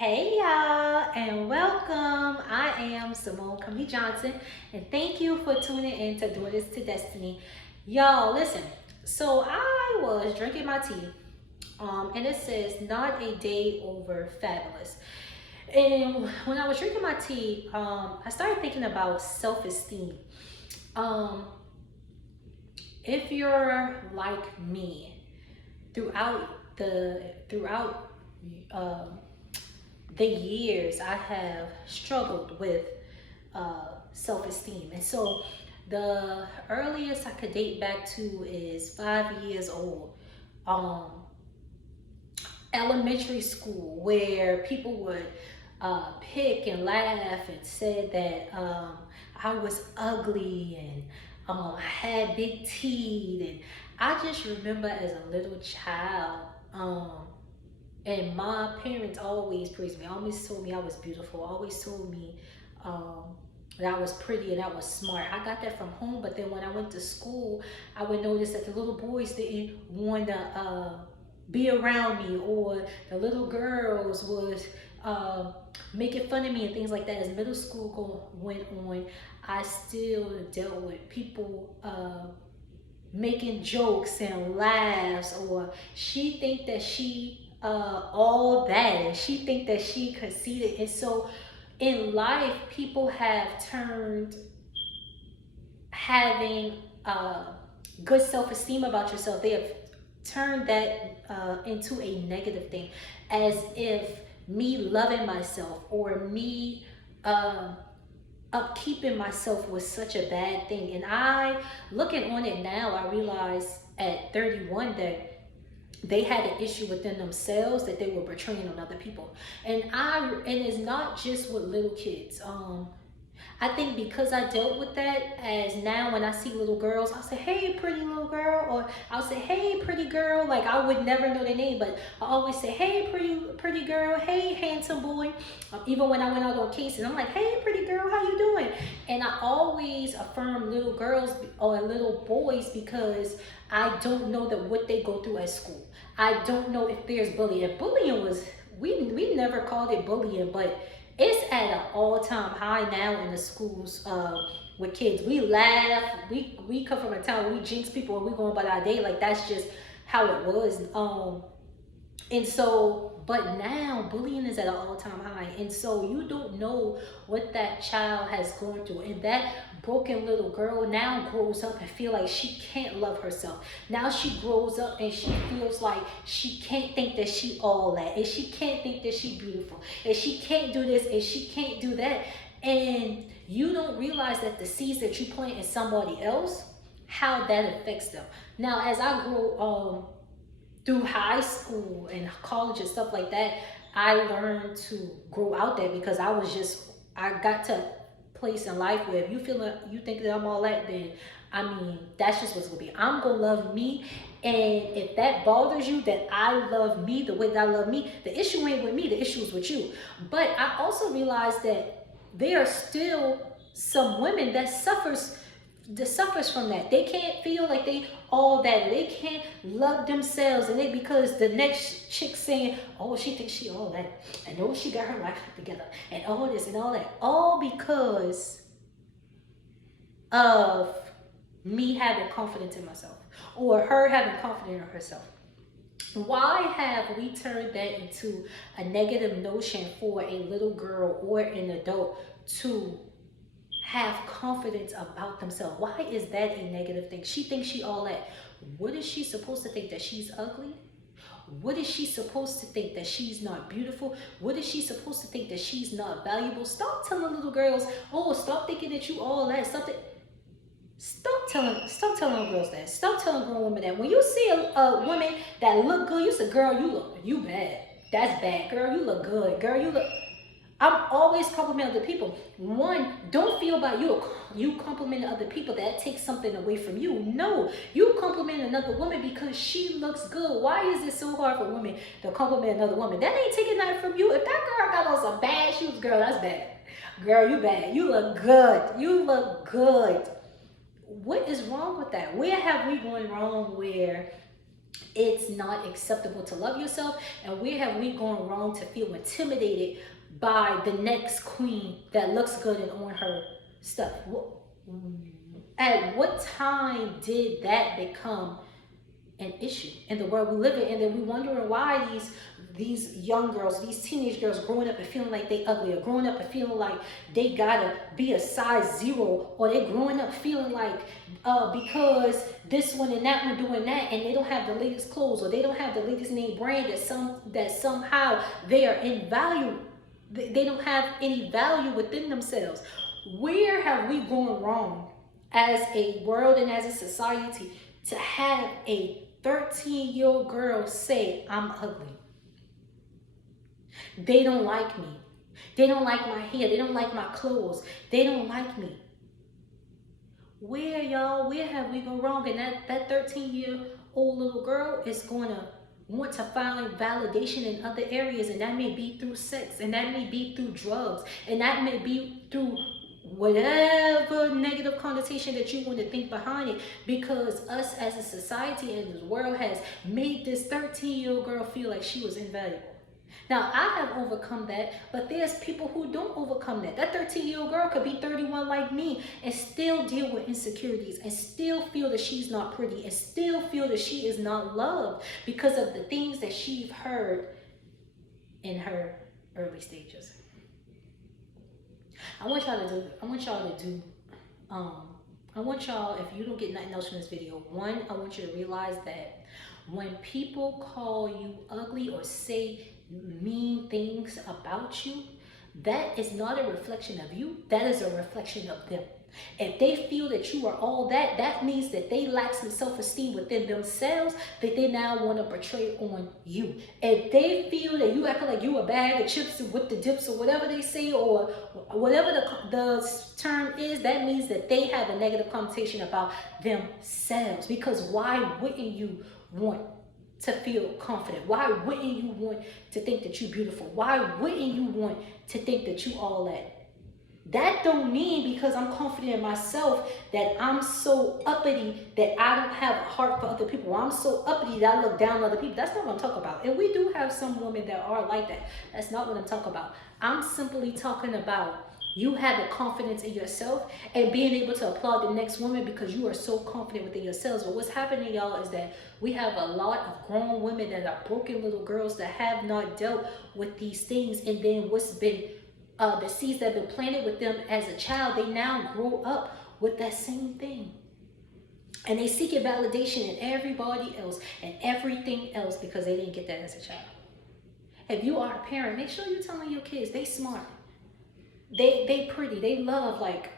Hey y'all, and welcome. I am Simone Cummey Johnson, and thank you for tuning in to Daughters to Destiny. Y'all, listen. So I was drinking my tea, and it says not a day over fabulous. And when I was drinking my tea, I started thinking about self-esteem. Um, if you're like me, throughout um, the years I have struggled with self-esteem. And so the earliest I could date back to is 5 years old. Um, Elementary school, where people would pick and laugh and said that I was ugly and I had big teeth. And I just remember as a little child, and my parents always praised me, always told me I was beautiful, always told me um, that I was pretty and I was smart. I got that from home, but then when I went to school, I would notice that the little boys didn't want to be around me, or the little girls was uh, making fun of me and things like that. As middle school went on, I still dealt with people making jokes and laughs, or she think that she all that, and she think that she conceited. And so in life, people have turned having good self-esteem about yourself, they have turned that into a negative thing, as if me loving myself or me um upkeeping myself was such a bad thing. And I, looking on it now, I realize at 31 that they had an issue within themselves that they were portraying on other people. And it's not just with little kids. I think because I dealt with that, as now when I see little girls, I'll say, hey, pretty little girl, or I'll say, hey, pretty girl. Like, I would never know their name, but I always say, hey, pretty girl, hey, handsome boy. Even when I went out on cases, I'm like, hey, pretty girl, how you doing? And I always affirm little girls or little boys, because I don't know that what they go through at school. I don't know if there's bullying. Bullying was, we never called it bullying, but it's at an all-time high now in the schools with kids. We laugh. We come from a town where we jinx people and we go about our day like that's just how it was. And so, but now bullying is at an all-time high, and so you don't know what that child has gone through. And that broken little girl now grows up and feel like she can't love herself. Now she grows up and she feels like she can't think that she all that, and she can't think that she beautiful, and she can't do this, and she can't do that. And you don't realize that the seeds that you plant in somebody else, how that affects them. Now, as I grow through high school and college and stuff like that, I learned to grow out there, because I got to a place in life where if you feel like you think that I'm all that, then I mean, that's just what's gonna be. I'm gonna love me. And if that bothers you that I love me the way that I love me, the issue ain't with me, the issue is with you. But I also realized that there are still some women that suffers from that. They can't feel like they all that. They can't love themselves, and they, because the next chick saying, "Oh, she thinks she all that," and "Oh, she got her life together," and all this and all that, all because of me having confidence in myself, or her having confidence in herself. Why have we turned that into a negative notion for a little girl or an adult to have confidence about themselves? Why is that a negative thing? She thinks she all that. What is she supposed to think, that she's ugly? What is she supposed to think, that she's not beautiful? What is she supposed to think, that she's not valuable? Stop telling little girls, oh, stop thinking that you all that. Stop telling girls that. Stop telling grown women that. When you see a woman that look good, you say, girl, you bad. That's bad. Girl, you look good. Girl, you look. I'm always complimenting other people. One, don't feel about you complimenting other people that takes something away from you. No, you compliment another woman because she looks good. Why is it so hard for women to compliment another woman? That ain't taking nothing from you. If that girl got on some bad shoes, girl, that's bad. Girl, you bad. You look good. You look good. What is wrong with that? Where have we gone wrong where It's not acceptable to love yourself. And where have we gone wrong to feel intimidated by the next queen that looks good and on her stuff? At what time did that become an issue in the world we live in? And then we wondering why these young girls, these teenage girls growing up and feeling like they ugly, or growing up and feeling like they gotta be a size 0, or they growing up feeling like because this one and that one doing that, and they don't have the latest clothes, or they don't have the latest name brand, that somehow they are in value. They don't have any value within themselves. Where have we gone wrong as a world and as a society to have a 13-year-old girl say, I'm ugly? They don't like me. They don't like my hair. They don't like my clothes. They don't like me. Where, y'all? Where have we gone wrong? And that 13-year-old little girl is going to want to find validation in other areas, and that may be through sex, and that may be through drugs, and that may be through whatever negative connotation that you want to think behind it, because us as a society and this world has made this 13-year-old girl feel like she was invaluable. Now, I have overcome that, but there's people who don't overcome that. That 13-year-old girl could be 31 like me and still deal with insecurities, and still feel that she's not pretty, and still feel that she is not loved because of the things that she's heard in her early stages. I want y'all, if you don't get nothing else from this video, one, I want you to realize that when people call you ugly or say mean things about you, that is not a reflection of you. That is a reflection of them. If they feel that you are all that, that means that they lack some self-esteem within themselves that they now want to portray on you. If they feel that you acting like you a bag of chips with the dips, or whatever they say, or whatever the term is, that means that they have a negative connotation about themselves. Because why wouldn't you want to feel confident? Why wouldn't you want to think that you're beautiful? Why wouldn't you want to think that you all that? That don't mean because I'm confident in myself that I'm so uppity that I don't have a heart for other people. Or I'm so uppity that I look down on other people. That's not what I'm talking about. And we do have some women that are like that. That's not what I'm talking about. I'm simply talking about you having confidence in yourself and being able to applaud the next woman because you are so confident within yourselves. But what's happening, y'all, is that we have a lot of grown women that are broken little girls that have not dealt with these things. And then what's been the seeds that have been planted with them as a child, they now grow up with that same thing. And they seek a validation in everybody else and everything else because they didn't get that as a child. If you are a parent, make sure you're telling your kids they smart. They pretty, they love. Like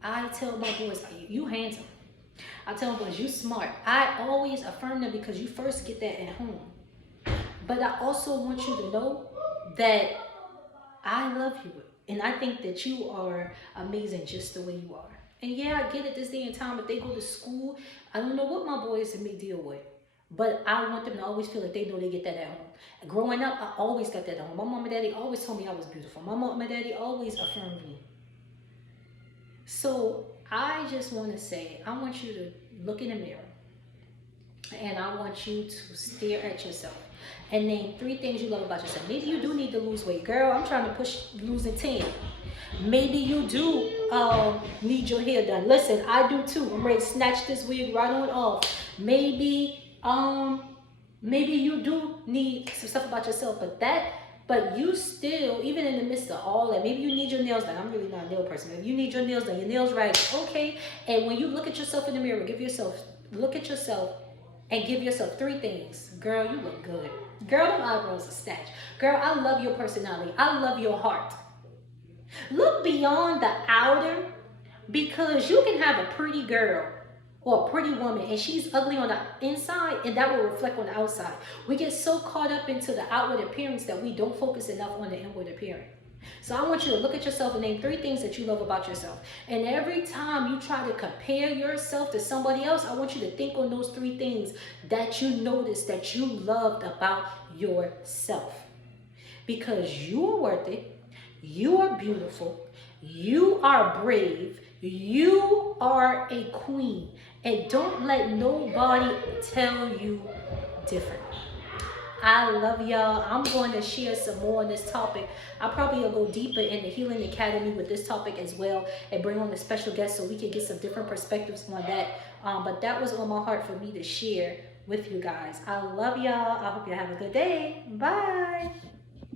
I tell my boys, you handsome. I tell them, boys, you smart. I always affirm them because you first get that at home. But I also want you to know that I love you, and I think that you are amazing just the way you are. And yeah, I get it this day and time. If they go to school, I don't know what my boys may deal with, but I want them to always feel like they know they get that at home. Growing up, I always got that at home. My mom and daddy always told me I was beautiful. My mom and daddy always affirmed me. So I just want to say, I want you to look in the mirror, and I want you to stare at yourself and name 3 things you love about yourself. Maybe you do need to lose weight. Girl, I'm trying to push losing 10. Maybe you do need your hair done. Listen, I do too. I'm ready to snatch this wig right on off. Maybe you do need some stuff about yourself, but you still, even in the midst of all that, maybe you need your nails done. I'm really not a nail person. If you need your nails done, your nails right, okay. And when you look at yourself in the mirror, look at yourself and give yourself 3 things. Girl, you look good. Girl, them eyebrows are snatched. Girl, I love your personality. I love your heart. Look beyond the outer, because you can have a pretty girl or a pretty woman and she's ugly on the inside, and that will reflect on the outside. We get so caught up into the outward appearance that we don't focus enough on the inward appearance. So I want you to look at yourself and name 3 things that you love about yourself. And every time you try to compare yourself to somebody else, I want you to think on those 3 things that you noticed that you loved about yourself. Because you are worth it, you are beautiful, you are brave, you are a queen. And don't let nobody tell you different. I love y'all. I'm going to share some more on this topic. I probably will go deeper in the Healing Academy with this topic as well, and bring on a special guest so we can get some different perspectives on that. But that was on my heart for me to share with you guys. I love y'all. I hope you have a good day. Bye.